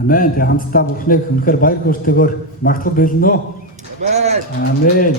Амен. Тэг хамтдаа бүхнийг үнэхээр баяр хөөртэйгээр магтахад бэлнэ үү? Amen. Амен.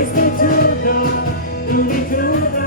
It's the truth,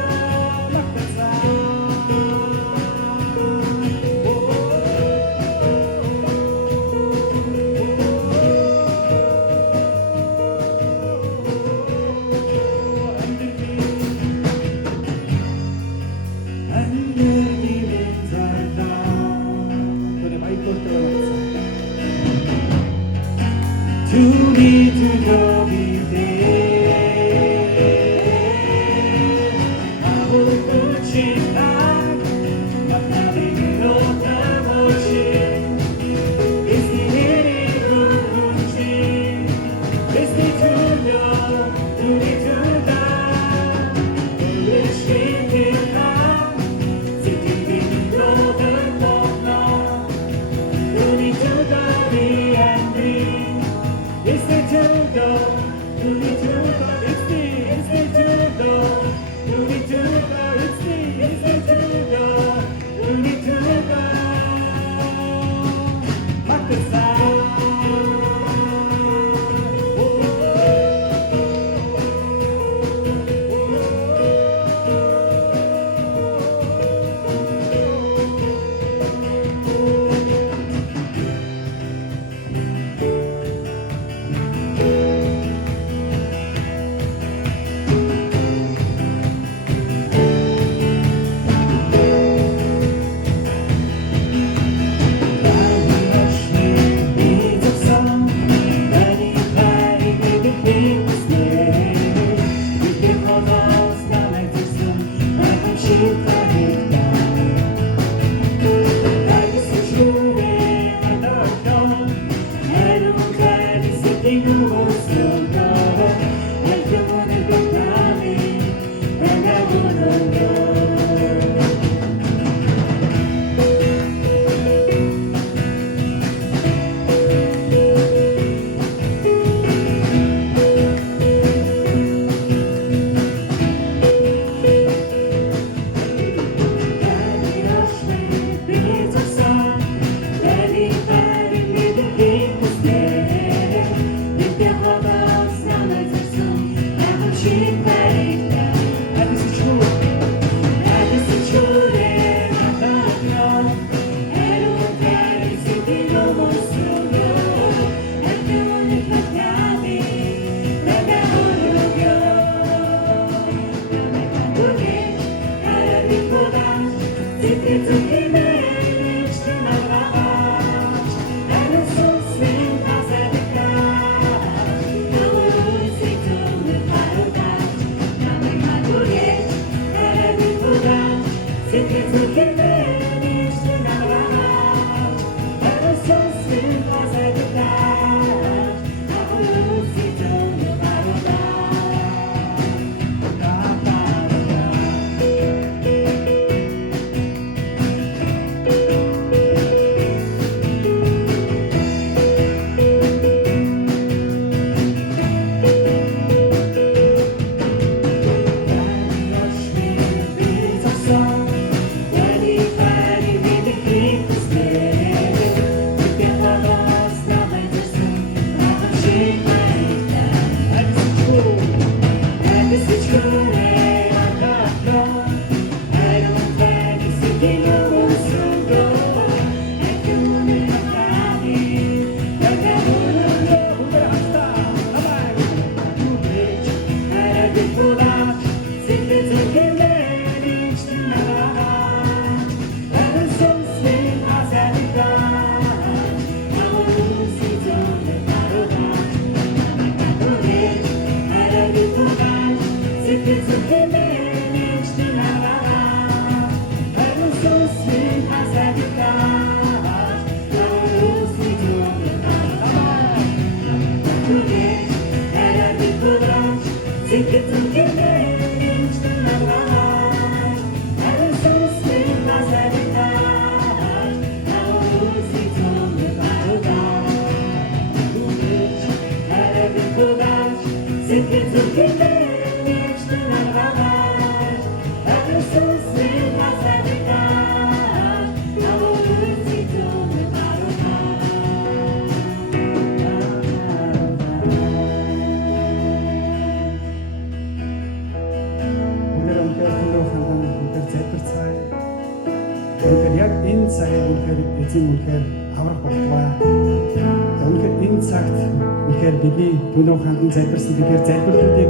Өнөө хандан залбирсан тэгэхээр залбирлуудыг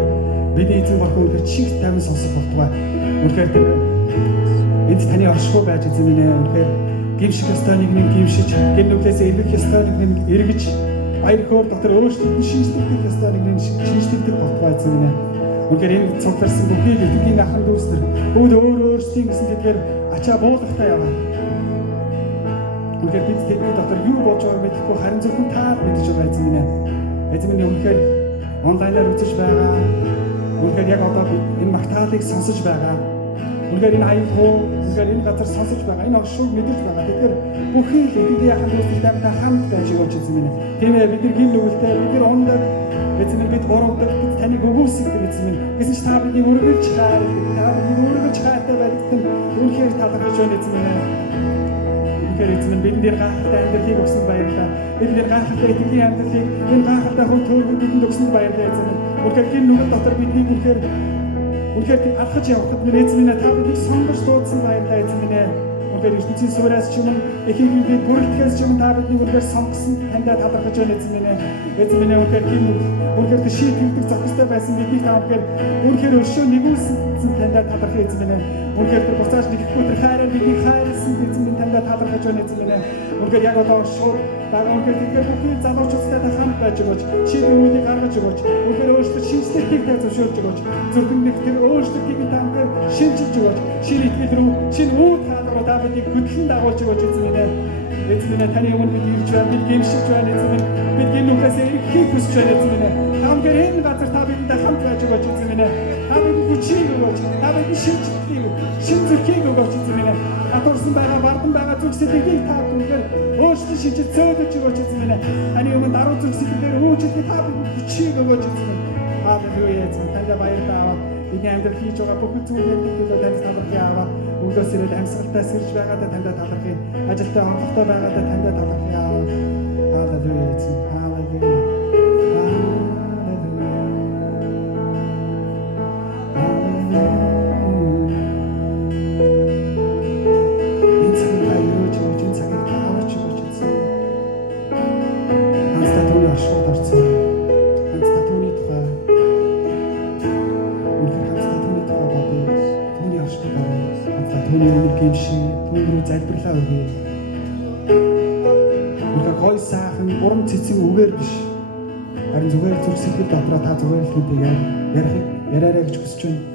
бидний эзэн бурхан үнэхээр чих тавин сонсох болтугай. Үнэхээр тэр энд таны оршихуй байж эзэн минь үнэхээр гимших ёстой нэг гимшиж, гин нүглээс эргэх ёстой нэг эргэж, баяр хөөр дотор өөрчлөлт шинжлэх ёстой нэг шинжлэх болтугай эзэн минь. Үнэхээр энэ цугларсан бүхий л итгэлийн ахын дүүс нар бүгд өөрсдийн гэсэн тэдгээр ачаа буулгахтаа яваа. Үнэхээр бид тэдний дотор юу болж байгааг мэдэхгүй харин зөвхөн та мэдэж байгаа эзэн минь. Эзэн минь үнэхээр онлайнаар үзэж байгаа. Үнэхээр яг одоо энэ магтаалыг сонсож байгаа. Үнэхээр энэ аягүй, үнэхээр энэ газар сонсож байгаа. Энэ оршууг мэдэж байгаа. Тэгэхээр бүхий л эдгээр яхан хүмүүстэй та хамт байж өгөөч эзэн минь. Тийм ээ, бид нар гин нүгэлтэй, бид нар ондог. Эзэн минь бид горомдог, бид таныг өгөөсгдөг эзэн минь. Гэсэн ч та бидний өргөж хаар, та бидний өргөж хаартай байдсан. Үнэхээр талархаж байна эзэн минь. Эзэн минь бидний гайхалтай амьдралыг өгсөн баярлалаа. Бидний гайхалтай итгэлийн амьдралыг, энэ гайхалтай хүн төрөнд бидэнд өгсөн баярлалаа эзэн минь. Үнэхээр гин нүгэл дотор бидний үнэхээр алхаж явахад минь эзэн минь та биднийг сонгож дуудсан баярлалаа эзэн минь. Үнэхээр ертөнцийн суураас ч юм эхийг бид бүрэлдэхээс ч юм та биднийг үнэхээр сонгосон таньдаа талархаж байна эзэн минь. Эзэн минь үнэхээр гин үнэхээр шийд хэлдэг зохистой байсан бидний та үнэхээр өршөө нэгүүлсэн таньдаа талархаж эзэн минь. Үнэхээр тэр буцааж нэхэхгүй тэр хайраар бидний хайрлсан эзэн минь таньдаа талархаж байна эзэн минь. Үнэхээр яг одоо шууд байгаа үнэхээр тэгэхээр бүхий залуучуудтай хамт байж өгөөч. Шийдвэр гаргаж өгөөч. Үнэхээр өөрсдөө шинжлэхийг та зөвшөөрж өгөөч. Зөвхөн нэг тэр өөрсдөө та үнэхээр шинжилж өгөөч. Шинэ итгэл рүү, шинэ үр таалруу та бидийг хөтлөн дагуулж өгөөч эзэн минь. Эзэн минь таны өмнө бид ирж байна, бид гэмшиж байна эзэн минь. Бид гинүүхээс эрхийг хүсэж байна эзэн минь. Хамгаар энэ газар та бидэнд хамт байж өгөөч эзэн минь. Та бидэнд хүчийг өгөөч. Та бидэнд шинжилтийг, шин зүрхийг өгөөч эзэн минь. Атурсан байгаа, бардан байгаа зүрх сэтгэлийг та түнхээр өөрчлөн шинжиж зөөлөж өгөөч эзэн минь. Таны өмнө даруй зүрх сэтгэлээр өөрчлөлт та бидэнд хүчийг өгөөч эзэн минь. Халелуя эзэн танд баярлалаа. Бидний амьдрал хийж байгаа бүхэл зүйлүүд төлөө танд талархъя аваа. Өглөөс ирээд амьсгалтай сэрж байгаадаа танд талархъя. Ажилтаа хонхтой байгаадаа танд талархъя аваа. Халелуя эзэн. Халелуя. Залбирлаа өгье. Үнэхээр гой сайхан урам цэцэн үгээр биш. Харин зүгээр зүрх сэтгэл дотроо та зүгээр л хүнтэйгээр яриараа гэж хүсэж байна.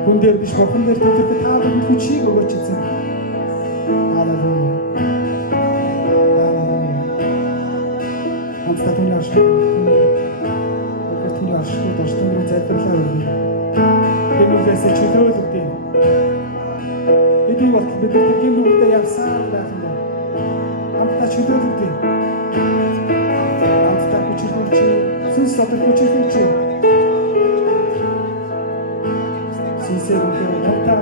Хүн дээр биш бурхан дээр төлөвлөж та бүхэнд хүчийг өгөөч эзэн. Халелуя. Халелуя. Хамтдаа түүний ашиг. Түүний ашиг дуртай залбирлаа өгье. Тэмүүлээс чөлөөлөгдөө. Эдийн болт бид тэргийн нүгдээ явсаар байх юм байна. Хамтдаа чөлөөлөгдөө. Хамтдаа хүчлүүлж, сүнс дотор хүчлүүлж. Сэнсээр үнээр хамтаа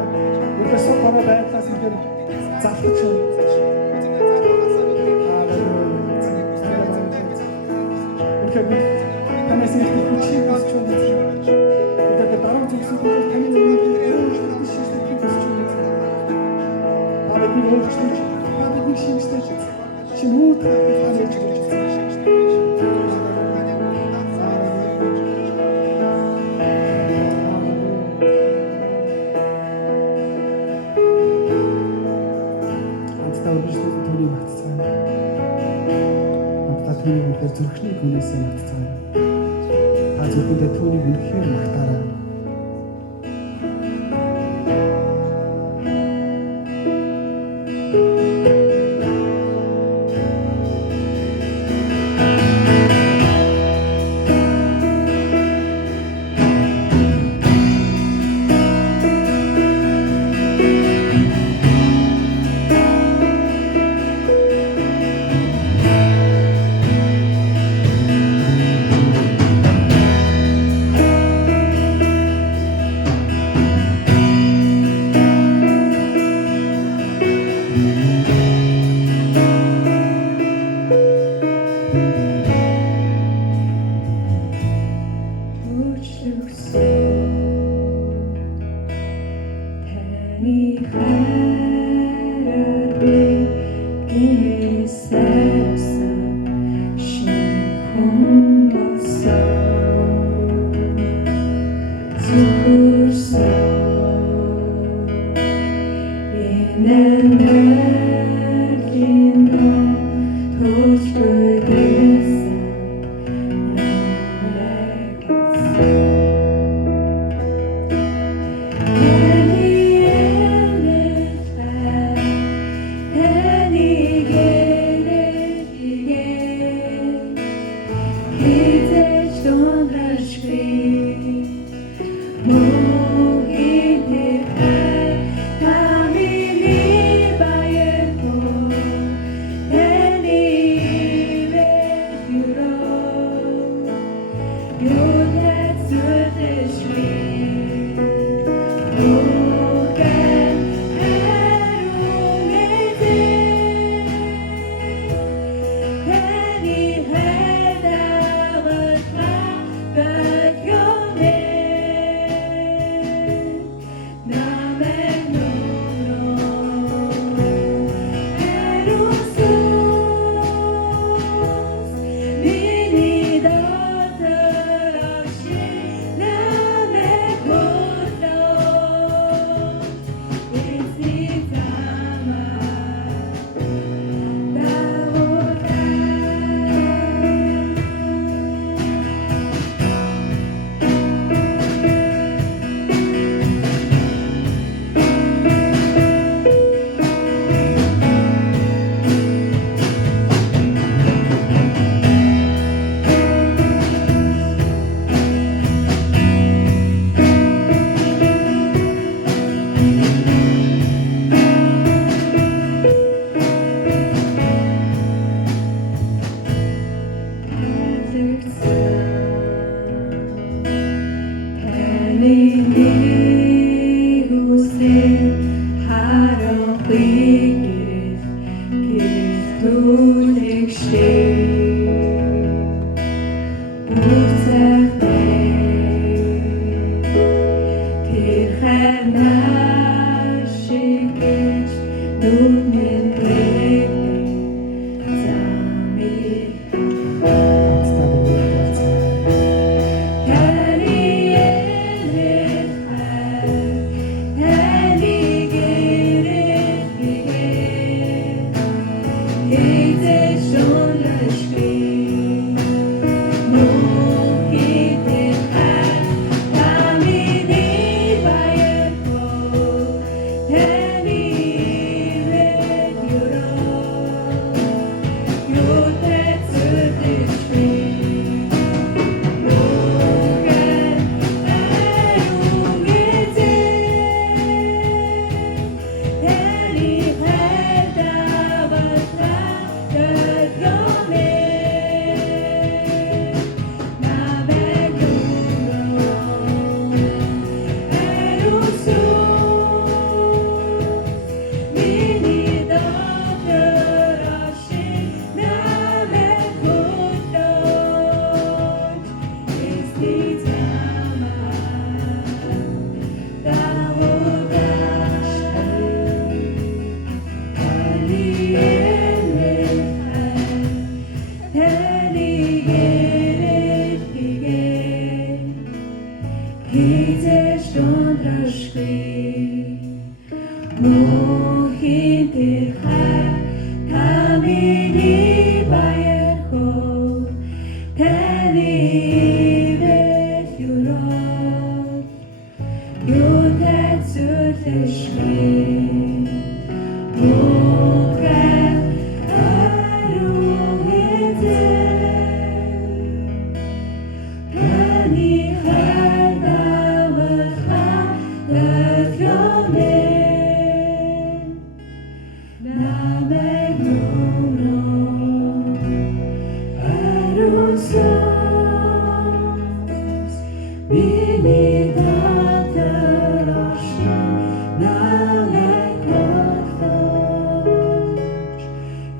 үргэлж сотоо байдлаас үнээр залхаж байна. Үнээр танаас их хүчийг өсч байна. Үнээр даруй зүйлсүүдээр таны өмнө өөрчлөлт шийдвэрийг өсч байна. Бидний өөрчлөлт, бидний шинжлэх шинэ үйл ажиллагааны хийж байна. Түүнийг үнэхээр зүрхний хүнээсээ магтцгаая. Та зүрхэндээ түүнийг үнэхээр магтаарай.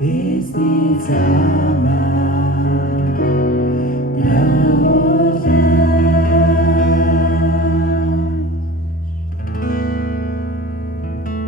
Is the time